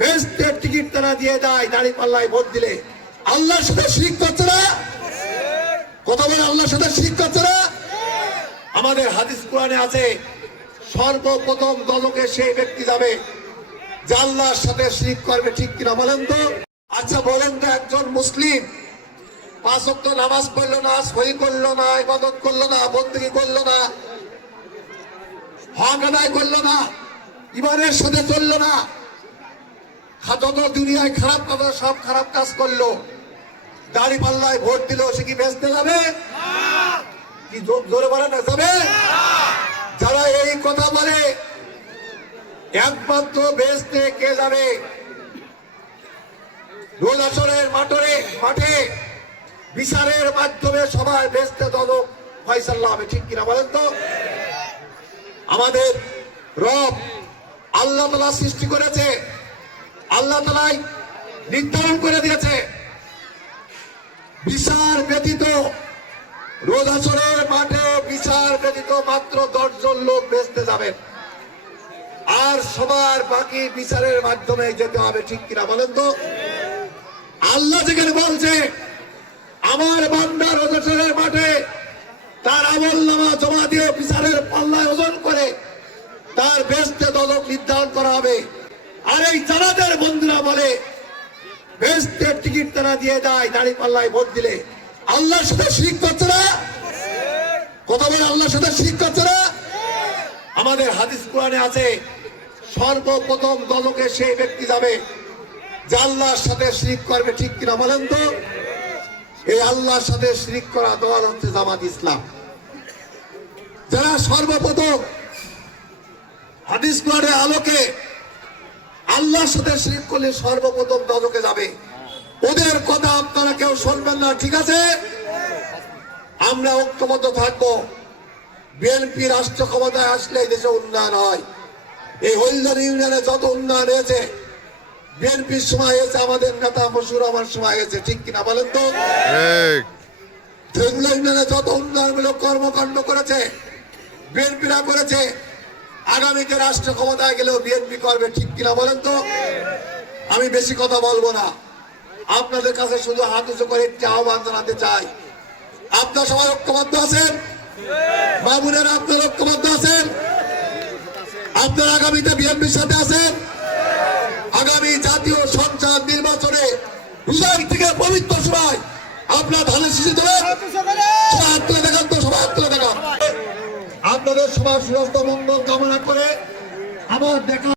বেস্টের ticket তারা দিয়ে দেয়, দাঁড়ি পাল্লায় ভোট দিলে। আল্লাহর সাথে শিখ করছে না? কথা বলে আল্লাহর সাথে শিখ করছে না? আমাদের হাদিস কোরআনে আছে, সর্বপ্রথম দলকে সেই ব্যক্তি যাবে যে আল্লাহর সাথে শিখ করবে, ঠিক কিনা বলেন তো? আচ্ছা বলেন তো একজন মুসলিম, পাঁচ ওয়াক্ত নামাজ পড়ল না সই করল না, ইবাদত করল না বন্দী করল না, হক করল না, ইমানের সাথে চলল না যত দুনিয়ায় খারাপ কথা, সব খারাপ কাজ করল। দাড়ি পাল্লায় ভোট দিল সে কি যাবে? কি জোরে না, যাবে? যারা এই কথা বলে, একমাত্র কে যাবে? আসরের মাঠে বিচারের মাধ্যমে সবাই বেচতে দল ফয়সাল্লাহ হবে, ঠিক কিনা বলেন তো? আমাদের রব আল্লাহ তালা সৃষ্টি করেছে। আল্লাহ তালাই নির্ধারণ করে দিয়েছে। বিচার ব্যতীত রোজ মাঠে বিচার ব্যতীত মাত্র দশজন লোক বেচতে যাবেন আর সবার বাকি বিচারের মাধ্যমে যেতে হবে, ঠিক কিনা বলেন তো? আল্লাহ যেখানে বলছে, আমার বান্দা রোজ আসরের মাঠে তার আমল নামা জমা দিয়ে বিচারের পাল্লায় ওজন করে তার বেস্তে দলক নির্ধারণ করা হবে। আর এই জানাদের বন্ধুরা বলে, বেস্টের টিকিট তারা দিয়ে দেয়, দাঁড়ি পাল্লায় ভোট দিলে। আল্লাহর সাথে শিখ করছে না? কথা বলে আল্লাহর সাথে শিখ করছে না? আমাদের হাদিস কোরআনে আছে, সর্বপ্রথম দলকে সেই ব্যক্তি যাবে, যে আল্লাহর সাথে শিখ করবে, ঠিক কিনা বলেন তো? এই আল্লাহর সাথে শিরিক করা দল হচ্ছে জামাত ইসলাম। যারা সর্বপ্রথম হাদিস কোরআনের আলোকে আল্লাহর সাথে শিরিক করলে সর্বপ্রথম দলকে যাবে। ওদের কথা আপনারা কেউ শুনবেন না ঠিক আছে? আমরা ঐক্যবদ্ধ থাকব। বিএনপি রাষ্ট্র ক্ষমতায় আসলে এই দেশে উন্নয়ন হয়। এই হলদার ইউনিয়নে যত উন্নয়ন হয়েছে বিএনপির সময় হয়েছে আমাদের নেতা মশুর আমার সময় হয়েছে ঠিক কিনা বলেন তো? ইউনিয়নে যত উন্নয়নমূলক কর্মকাণ্ড করেছে বিএনপিরা করেছে আগামীতে রাষ্ট্র ক্ষমতায় গেলেও বিএনপি করবে ঠিক কিনা বলেন তো? আমি বেশি কথা বলব না। আপনাদের কাছে শুধু হাত উঁচু করে একটি আহ্বান জানাতে চাই। আপনার সবাই ঐক্যবদ্ধ আছেন? বাবুনের আপনার ঐক্যবদ্ধ আছেন? আপনার আগামীতে বিএনপির সাথে আছেন? আগামী জাতীয় সংসদ নির্বাচনে থেকে পবিত্র সময় আপনার ধানের শিশু তোলেন? সবার সুস্বাস্থ্য মঙ্গল কামনা করে আমার দেখা